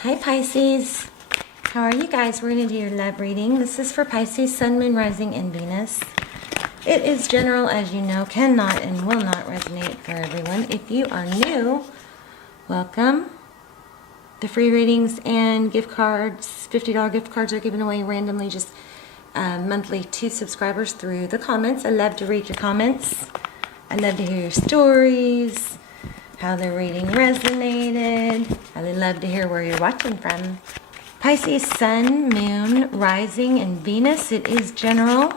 Hi Pisces, how are you guys? We're going to do your love reading. This is for Pisces, Sun, Moon, Rising, and Venus. It is general, as you know, cannot and will not resonate for everyone. If you are new, welcome. The free readings and gift cards, $50 gift cards are given away randomly, just monthly to subscribers through the comments. I love to read your comments. I love to hear your stories, how the reading resonated. I love to hear where you're watching from. Pisces, Sun, Moon, Rising, and Venus. It is general.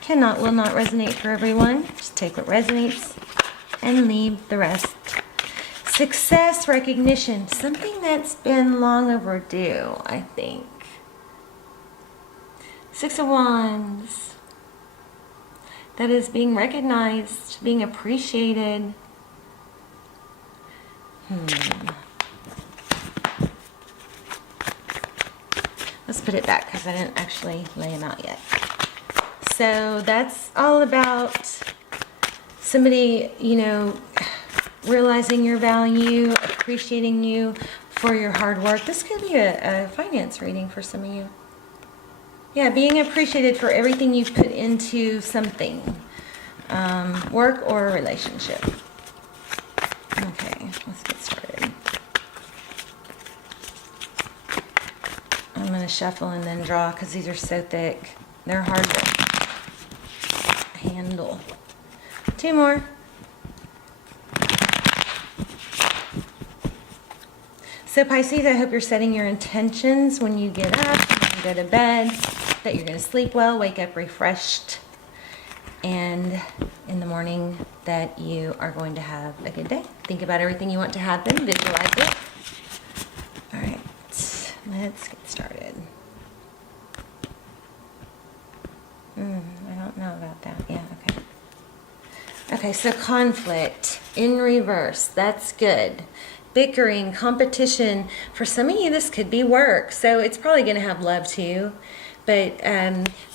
Cannot, will not resonate for everyone. Just take what resonates and leave the rest. Success, recognition. Something that's been long overdue, I think. Six of Wands. That is being recognized, being appreciated. Let's put it back because I didn't actually lay them out yet. So that's all about somebody, realizing your value, appreciating you for your hard work. This could be a finance reading for some of you. Yeah, being appreciated for everything you've put into something, work or a relationship. Okay, let's get started. I'm going to shuffle and then draw because these are so thick. They're hard to handle. Two more. So Pisces, I hope you're setting your intentions when you get up, when you go to bed, that you're going to sleep well, wake up refreshed, and in the morning that you are going to have a good day. Think about everything you want to happen, visualize it. All right, let's get started. I don't know about that. Yeah, okay. Okay, so conflict in reverse. That's good. Bickering, competition. For some of you, this could be work. So it's probably going to have love too. But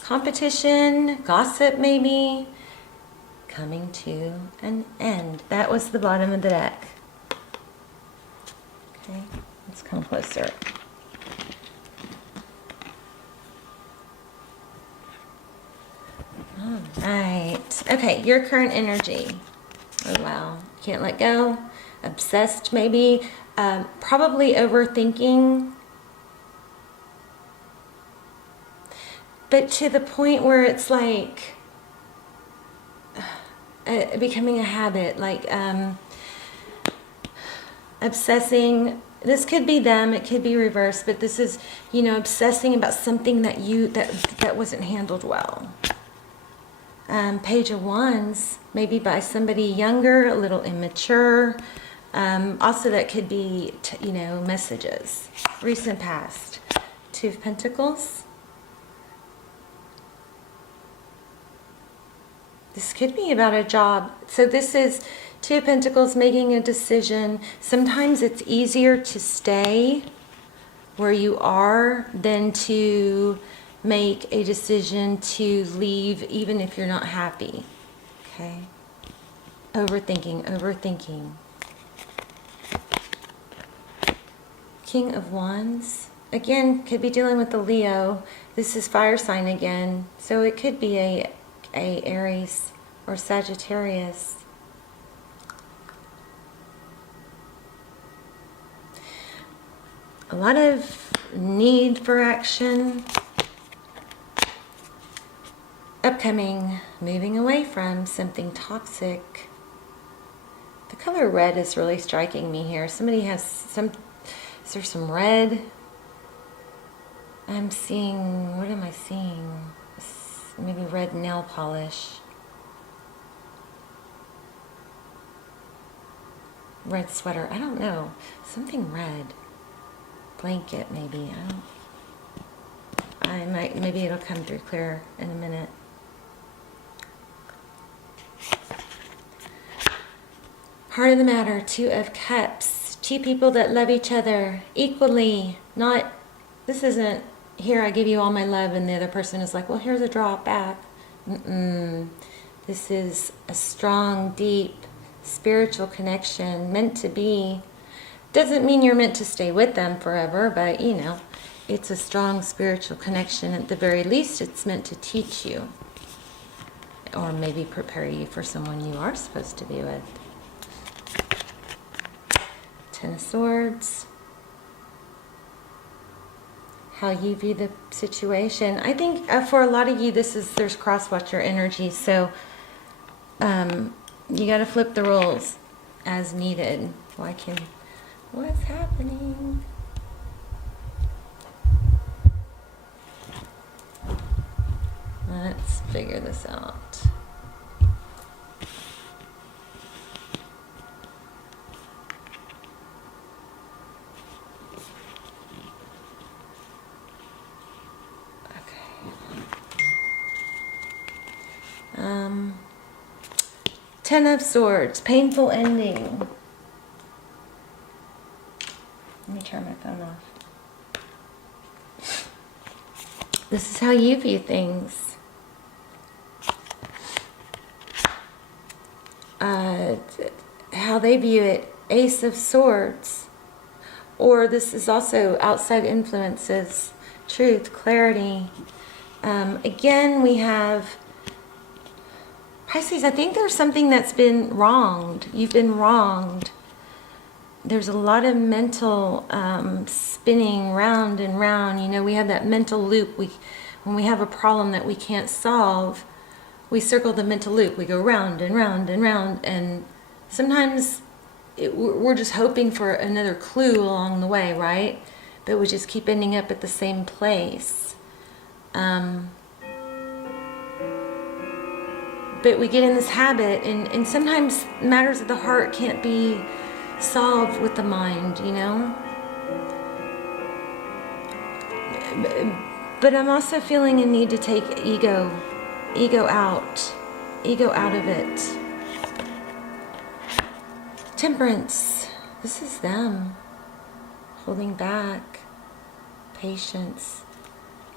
competition, gossip maybe, coming to an end. That was the bottom of the deck. Okay, let's come closer. All right. Okay, your current energy. Oh, wow. Can't let go. Obsessed, maybe. Probably overthinking. But to the point where it's like becoming a habit, like obsessing. This could be them, it could be reversed, but this is, obsessing about something that wasn't handled well. Page of Wands, maybe by somebody younger, a little immature. Also, that could be, messages, recent past. Two of Pentacles. This could be about a job. So this is Two of Pentacles, making a decision. Sometimes it's easier to stay where you are than to make a decision to leave, even if you're not happy. Okay? Overthinking. King of Wands. Again, could be dealing with the Leo. This is fire sign again. So it could be a Aries or Sagittarius. A lot of need for action. Upcoming, moving away from something toxic. The color red is really striking me here. Somebody has is there some red? I'm seeing, what am I seeing? Maybe red nail polish. Red sweater, I don't know. Something red. Blanket, maybe. Maybe it'll come through clear in a minute. Heart of the matter, Two of Cups. Two people that love each other equally. This isn't, here I give you all my love, and the other person is like, well, here's a drop back. This is a strong, deep, spiritual connection, meant to be. Doesn't mean you're meant to stay with them forever, but you know, it's a strong spiritual connection. At the very least, it's meant to teach you, or maybe prepare you for someone you are supposed to be with. Ten of Swords. How you view the situation. I think for a lot of you, there's cross-watcher energy, so you got to flip the roles as needed. What's happening? Let's figure this out. Ten of Swords, painful ending. Let me turn my phone off. This is how you view things. How they view it, Ace of Swords. Or this is also outside influences, truth, clarity. Again, we have Pisces. I think there's something that's been wronged. You've been wronged. There's a lot of mental spinning round and round. You know, we have that mental loop. When we have a problem that we can't solve, we circle the mental loop. We go round and round and round, and sometimes we're just hoping for another clue along the way, right? But we just keep ending up at the same place. But we get in this habit, and sometimes matters of the heart can't be solved with the mind, you know? But I'm also feeling a need to take ego out of it. Temperance, this is them, holding back, patience.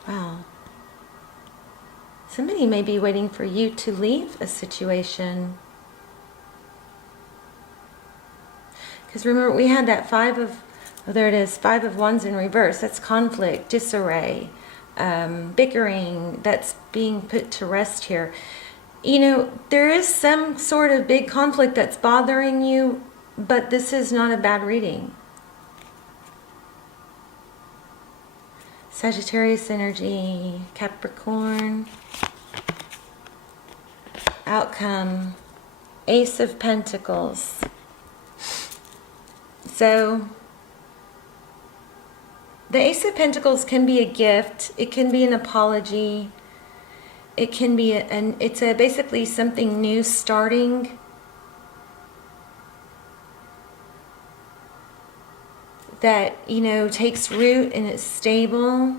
Wow. Somebody may be waiting for you to leave a situation. Because remember, we had that Five of Wands in reverse. That's conflict, disarray, bickering. That's being put to rest here. You know, there is some sort of big conflict that's bothering you, but this is not a bad reading. Sagittarius energy, Capricorn. Outcome, Ace of Pentacles. So, the Ace of Pentacles can be a gift. It can be an apology. It can be basically something new starting. That, you know, takes root and it's stable.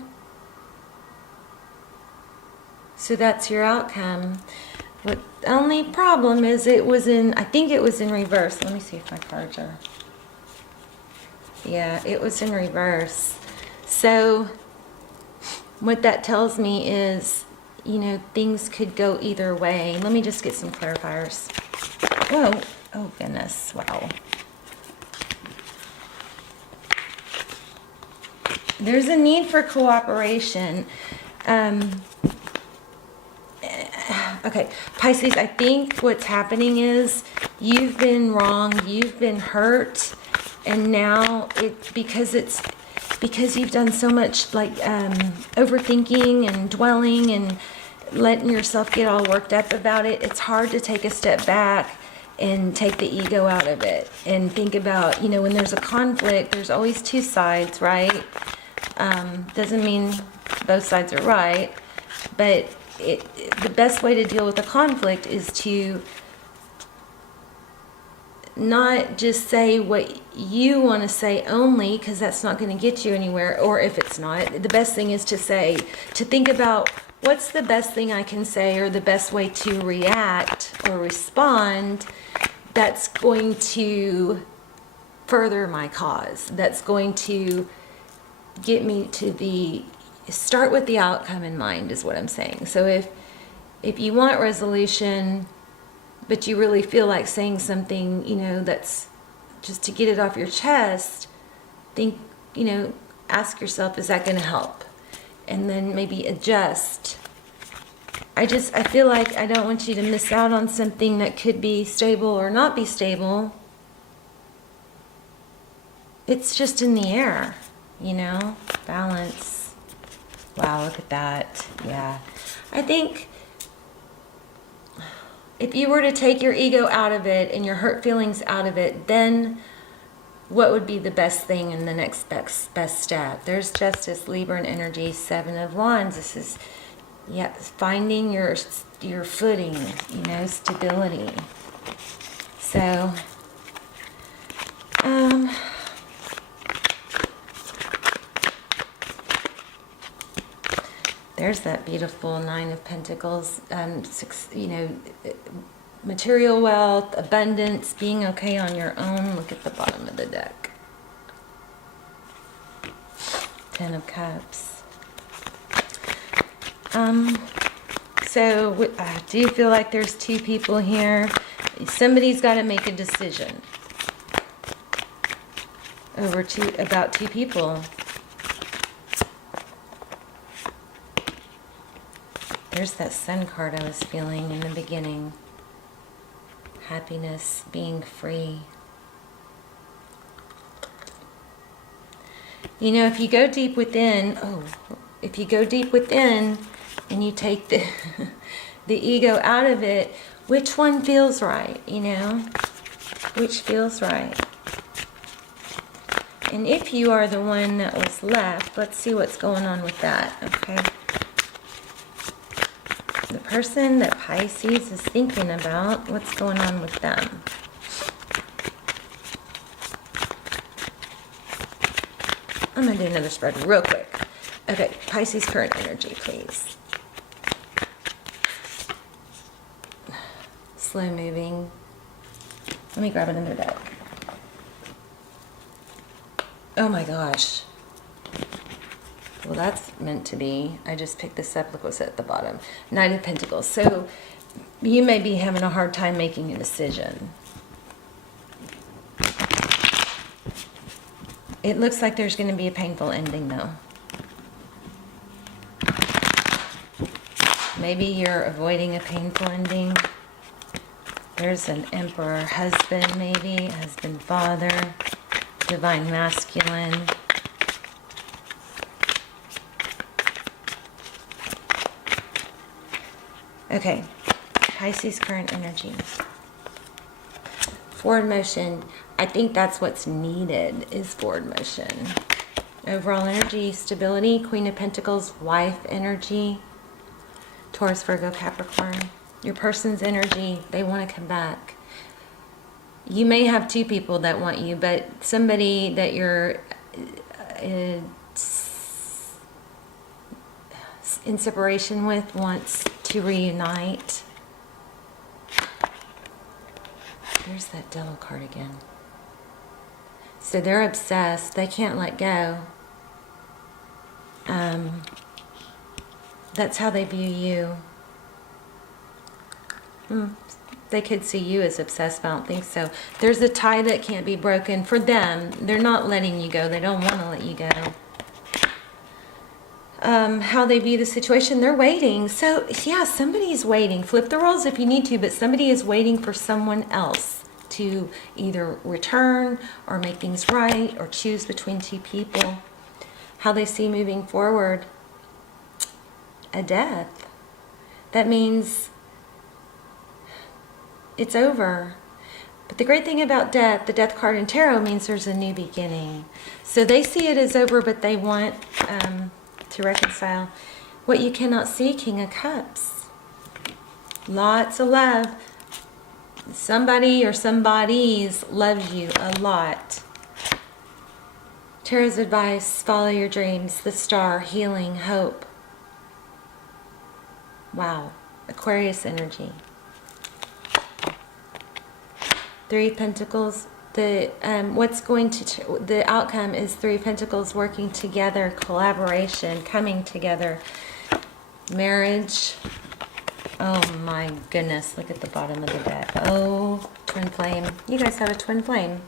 So that's your outcome. But the only problem is I think it was in reverse. Let me see if my cards are. Yeah, it was in reverse. So what that tells me is, you know, things could go either way. Let me just get some clarifiers. Whoa. Oh, goodness. Wow. There's a need for cooperation. Okay, Pisces, I think what's happening is you've been wronged, you've been hurt, and now because you've done so much like overthinking and dwelling and letting yourself get all worked up about it, it's hard to take a step back and take the ego out of it and think about, you know, when there's a conflict, there's always two sides, right? Doesn't mean both sides are right, but the best way to deal with a conflict is to not just say what you want to say only, because that's not going to get you anywhere. Or if it's not, the best thing is to think about what's the best thing I can say, or the best way to react or respond that's going to further my cause, that's going to get me to start with the outcome in mind, is what I'm saying. So if you want resolution, but you really feel like saying something, you know, that's just to get it off your chest, think, you know, ask yourself, is that going to help? And then maybe adjust. I feel like I don't want you to miss out on something that could be stable or not be stable. It's just in the air, you know, balance. Wow, look at that. Yeah. I think if you were to take your ego out of it and your hurt feelings out of it, then what would be the best thing in the next best step? There's Justice, Libra and energy, 7 of Wands. This is, yeah, finding your footing, you know, stability. So, there's that beautiful 9 of Pentacles, you know, material wealth, abundance, being okay on your own. Look at the bottom of the deck. 10 of Cups. So I do feel like there's 2 people here. Somebody's got to make a decision about 2 people. There's that Sun card I was feeling in the beginning. Happiness, being free. You know, if you go deep within, and you take the ego out of it, which one feels right, you know? Which feels right? And if you are the one that was left, let's see what's going on with that, okay? The person that Pisces is thinking about, what's going on with them? I'm going to do another spread real quick. Okay, Pisces current energy, please. Slow moving. Let me grab another deck. Oh my gosh. Well, that's meant to be. I just picked this up. Look what's at the bottom. 9 of Pentacles. So you may be having a hard time making a decision. It looks like there's going to be a painful ending, though. Maybe you're avoiding a painful ending. There's an Emperor husband, maybe. Husband, father. Divine masculine. Okay, Pisces current energy. Forward motion. I think that's what's needed, is forward motion. Overall energy, stability, Queen of Pentacles, wife energy, Taurus, Virgo, Capricorn. Your person's energy, they want to come back. You may have 2 people that want you, but somebody that you're in separation with wants to reunite. There's that Devil card again. So they're obsessed. They can't let go. That's how they view you. They could see you as obsessed, but I don't think so. There's a tie that can't be broken for them. They're not letting you go. They don't want to let you go. How they view the situation, they're waiting. So, yeah, somebody's waiting. Flip the roles if you need to, but somebody is waiting for someone else to either return or make things right or choose between 2 people. How they see moving forward, a death. That means it's over. But the great thing about death, the death card in tarot, means there's a new beginning. So they see it as over, but they want to reconcile. What you cannot see, King of Cups. Lots of love. Somebody or somebody's loves you a lot. Tarot's advice, follow your dreams, the star, healing, hope. Wow. Aquarius energy. 3 of Pentacles. The outcome is 3 of Pentacles working together, collaboration, coming together, marriage. Oh my goodness, look at the bottom of the deck. Oh, twin flame. You guys have a twin flame.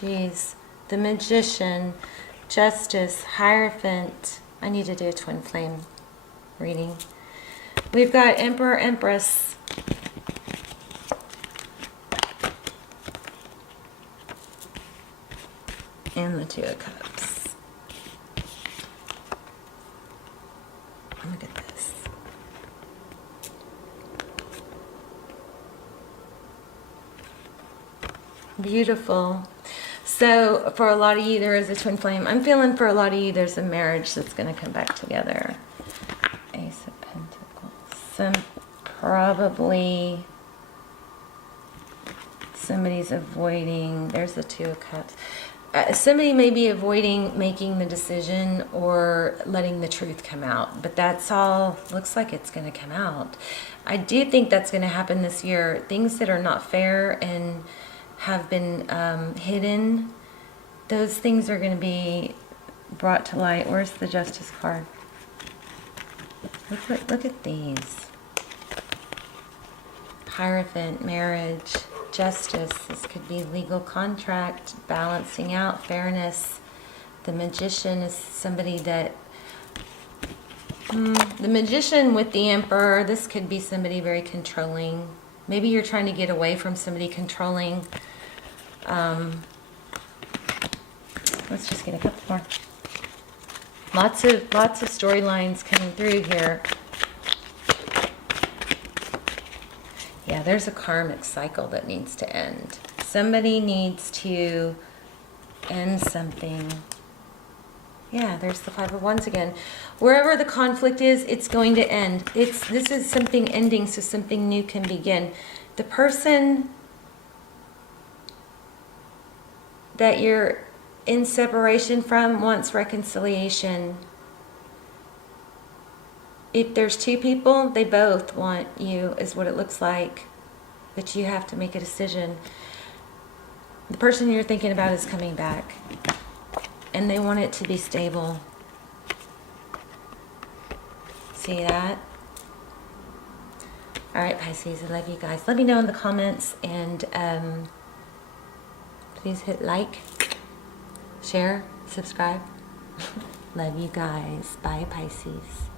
Jeez. The Magician, Justice, Hierophant. I need to do a twin flame reading. We've got Emperor, Empress. And the Two of Cups. Look at this. Beautiful. So for a lot of you, there is a twin flame. I'm feeling for a lot of you, there's a marriage that's going to come back together. Ace of Pentacles. Probably somebody's avoiding. There's the Two of Cups. Somebody may be avoiding making the decision or letting the truth come out. But that's all, looks like it's going to come out. I do think that's going to happen this year. Things that are not fair and have been hidden, those things are going to be brought to light. Where's the Justice card? Look at these. Hierophant, marriage, Justice. This could be legal contract, balancing out, fairness. The Magician is somebody that... the Magician with the Emperor, this could be somebody very controlling. Maybe you're trying to get away from somebody controlling. Let's just get a couple more. Lots of storylines coming through here. Yeah, there's a karmic cycle that needs to end. Somebody needs to end something. Yeah, there's the Five of Wands again. Wherever the conflict is, it's going to end. This is something ending, so something new can begin. The person that you're in separation from wants reconciliation. If there's two people, they both want you, is what it looks like. But you have to make a decision. The person you're thinking about is coming back. And they want it to be stable. See that? Alright, Pisces, I love you guys. Let me know in the comments. And please hit like, share, subscribe. Love you guys. Bye, Pisces.